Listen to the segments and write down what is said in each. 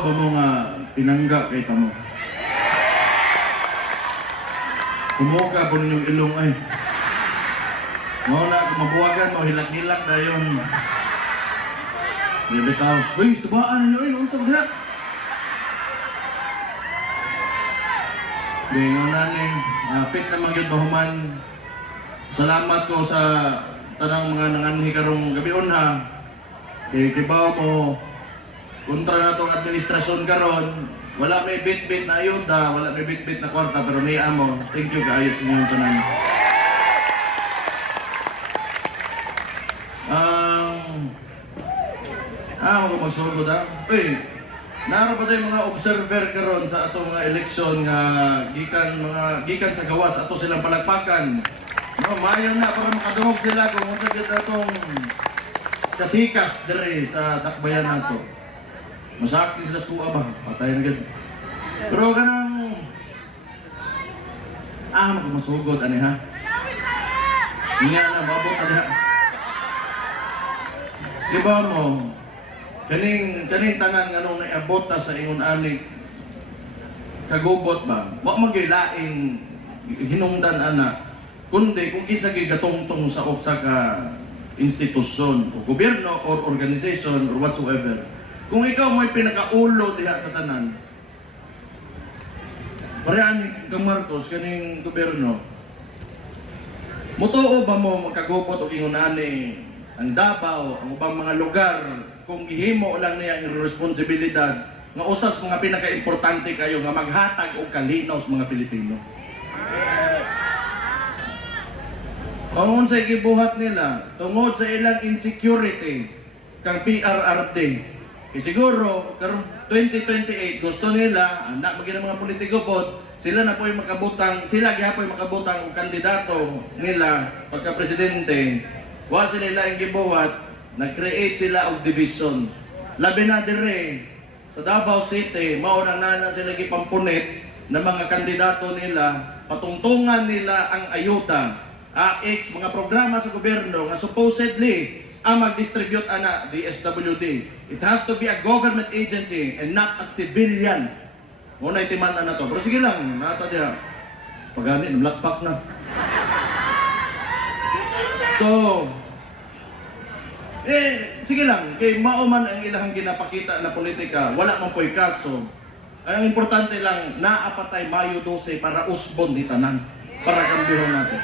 Mao ba mo nga pinangga kay tamo? Kumuha po ninyong ilong ay. Mao na mabuwagan mo hilak-hilak dayon. Di bitaw. Uy, subaan ninyo ay unsa ba? Di nga naning pit na magyud bahuman. Salamat ko sa tanang mga nanganhi karong gabion ha. Kay kibaw mo kontra na itong administrasyon karon, wala may bit-bit na ayuda, wala may bit-bit na kwarta, pero may amo. Thank you guys, inyong tanan. Mga magsugod ha. Uy, nara pa tayo mga observer karon sa atong mga eleksyon nga gikan sa gawas ato silang palagpakan. No, maayo na para makadungog sila kung unsa gyud atong kasikas dere sa dakbayan nato. Masakti sila sa kuha ba? Patay na gud. Pero kanang magmasugod ani ha. Inya na mabot ani ha. Diba mo? Kaning tanan nganong naabot ta sa ingon ani kagubot ba? Wa magilaing hinungdan ana. Kundi kung kisa gigatungtong sa usa ka institusyon o gobyerno or organization or whatsoever. Kung ikaw mo'y pinakaulo diha sa tanan, parehan kang Marcos, kaning gobyerno, mutuo ba mo magkagubot o kingunani ang Davao, ang ubang mga lugar, kung gihimo lang niya ang responsibilidad nga usas mga pinaka-importante kayo nga maghatag o kalinaw sa mga Pilipino. Tungod sa ikibuhat nila, tungod sa ilang insecurity, kang PRRD, kasi siguro, karong 2028, gusto nila, anak maging mga politiko po, sila na po yung makabutang, sila gihapon yung makabutang kandidato nila pagka-presidente. Wa sila yung gibuhat, nag-create sila og division. Labi na dire, sa Davao City, mauna na sila gipampunit na mga kandidato nila, patungtungan nila ang ayuda, mga programa sa gobyerno nga supposedly ang mag-distribute ana DSWD. It has to be a government agency and not a civilian. Muna itiman na to. Pero sige lang, nata diya. Pagani, blackpack na. So, sige lang, kay mauman ang ilahang ginapakita na politika, wala man po'y kaso. Ang importante lang, naapatay Mayo 12 para usbon di tanan, para kambiyon natin.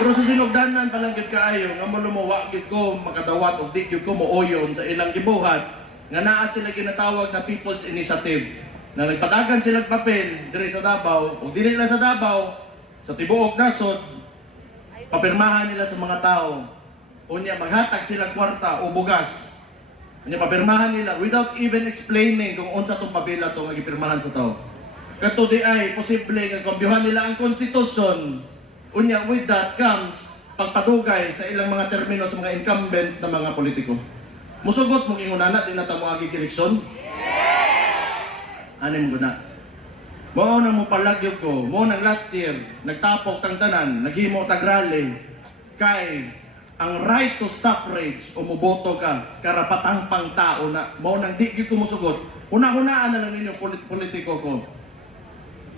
Pero sa sinugdanan palang gid kaayo nga malumuwa gid ko makadawat og di gid ko mooyon sa ilang gibuhat nga naa sila ginatawag na People's Initiative na nagpadagan sila papel diri sa Davao o dili lang sa Davao sa tibuok nasod papirmahan nila sa mga tao unya maghatag silang kwarta o bugas unya papirmahan nila without even explaining kung unsa tong papel ato nga gipirmahan sa tao kadto di ay posible nga kambyuhan nila ang konstitusyon. Unya, with that comes pagpadugay sa ilang mga termino sa mga incumbent na mga politiko. Musugot mong ingunana, di na tamo agi eleksyon? Anim ko na. Mao nang mo palagyo ko, mo nang last year, nagtapok tang tanan, naghimo tag rally, kay ang right to suffrage o muboto ka, karapatang pang tao na, mo nang di ko musugot. Una-unaan na lang ninyo politiko ko,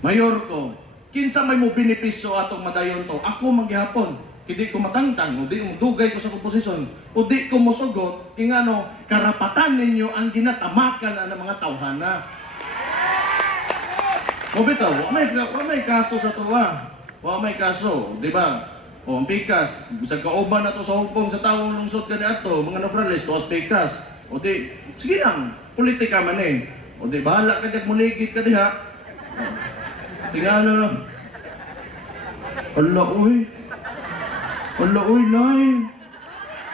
mayor ko, kinsa may mo benepisyo atong madayon to. Ako maghihapon, hindi ko matangtang, o di mo dugay ko sa komposisyon, o di ko musugot, kingano, karapatan ninyo ang ginatamakan ng mga tawhana. O bitaw, may kaso sa to may kaso, di ba? O ang pikas, bisag kauban na to sa hupong sa tao lungsod ka ato, mga napralis, to as pikas. O di, sige lang, politika man eh. O di, bahala ka dyan, muligid ka diha. Tingnan na lang. Ala, uy, lay.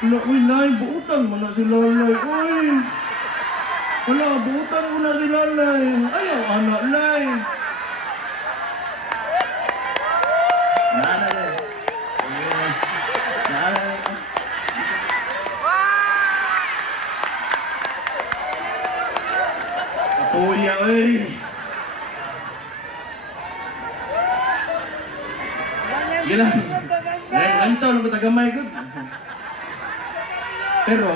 Ala, uy, lay. Buutan mo na si Lalay, uy. Ala, buutan mo na si Lalay. Ayaw, anak, lay. Nana, lay. Nana, lay. Kuya, uy. Gila. Lansaw lang ko tagamay ko. Pero,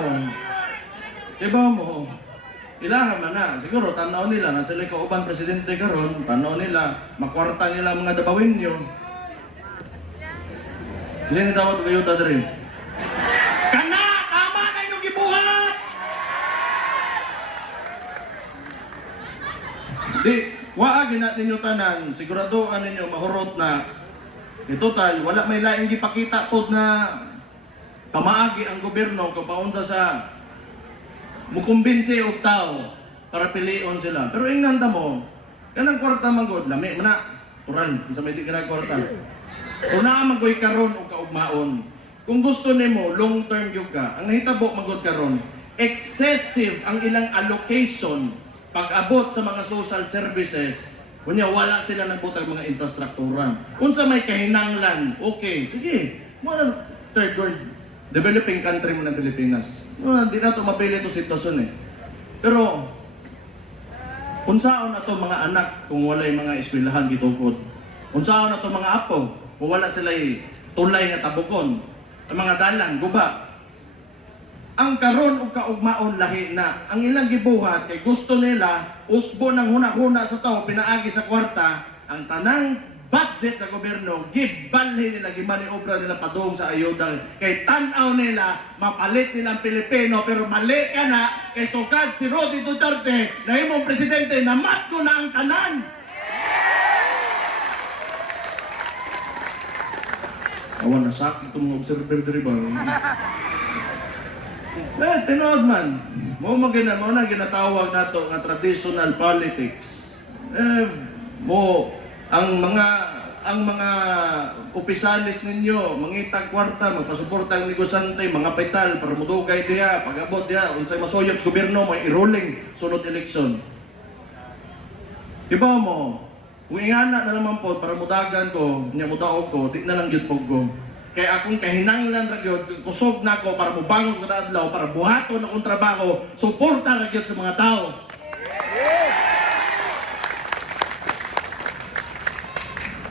diba mo, ilaha man na. Siguro, tanaw nila na sila kauban presidente karon, tanaw nila, makwarta nila mga dabawin nyo. Kasi nitawag kayo tadrin. Kana! Tama na inyong gibuhat! Di, waagin natin ninyo tanan, siguraduhan ninyo mahurot na total, wala may laing gipakita po na pamaagi ang gobyerno kung paunsa sa mukumbinsi og tao para pilion sila. Pero ingnan ta mo, kanang kwarta magod, lami man na, tural, isa may di ka kwarta. Kung naa magoy karon o kaugmaon, kung gusto nimo long term gyud ka, ang nahitabo magod karon, excessive ang ilang allocation pag-abot sa mga social services. Kunya wala sila nagbutang mga infrastruktura. Unsa may kahinanglan, okay, sige. Mga third world developing country mo ng Pilipinas. Di na ito mapili ito sitwasyon eh. Pero, unsaon na ito mga anak kung wala yung mga eskwelahan gitukod? Unsaon na ito mga apo kung wala sila tulay nga tabukon? Ang mga dalan, guba. Ang karon o kaugmaon lahi na. Ang ilang gibuhat kay gusto nila, usbo ng huna-huna sa tao, pinaagi sa kwarta, ang tanang budget sa gobyerno, gibalhin nila, gimaniobra nila padung sa ayuda. Kay tanaw nila, mapalit nila ang Pilipino, pero mali ka na, kay sukad si Roddy Duterte, na imong presidente, namat ko na ang tanan. Awan na sakit itong mga observer diri ba? Tinood man. Mo na ginatawag nato nga traditional politics. Ang mga opisalis ninyo, mangitag kwarta, magpasuporta ang negosante, mga petal, para mudugay diya, pag-abot diya, unsay masoyop sa gobyerno, may i-rolling sunod eleksyon. Diba mo, kung ingana na naman po, para mudagan ko, niya mudaog ko, di na lang yun po ko. Kaya akong kahinanglan ra gyud, kusog na ko para mubangon ko ta adlaw, para buhaton akong trabaho, suporta ra gyud sa mga tao.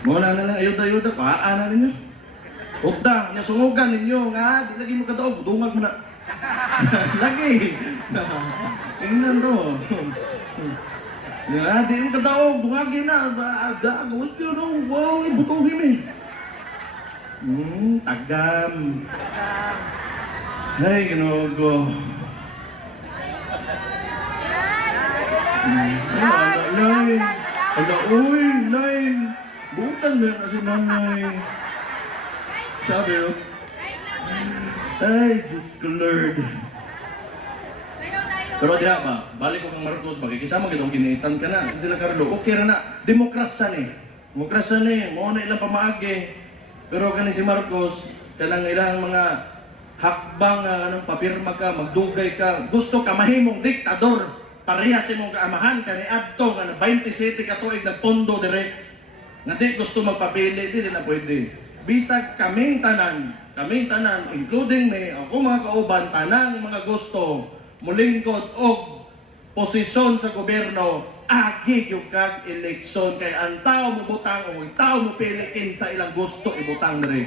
Muna na lang ayuda-ayuda, paaan na ninyo. Hugda, niya sungugan ninyo, nga, di lagi mo kadaog, dungag mo na. Lagi. Tingnan to. Nga, di mo kadaog, dungagin na. Gawin ko na, wow, ibutuhin eh. Tagam. Ay, ginogo. Ala, uy, lain. Butan mo na si nanay. Sabi yun. Ay, Diyos ko Lord. Pero diha ba, balik ko kang Marcos, bakikisama kitong giniitan ka na. Sila Carlo, okay ra na. Demokrasya ni. Demokrasya ni, mo na ilang pamaagi. Pero kani si Marcos, kanang ilang mga hakbang, anong papirma ka, magdugay ka, gusto ka mahimong diktador. Parehas imong kaamahan, kani adto nga 27 ka tuig na pondo dire. Nga di gusto magpapili, di na pwede. Bisag kaming tanan, including me, ako mga kauban, tanang mga gusto, mulingkod og posisyon sa gobyerno, agi yung kag eleksyon. Kay ang tao mo butang o ang tao mo piliin sa ilang gusto ibutang rin.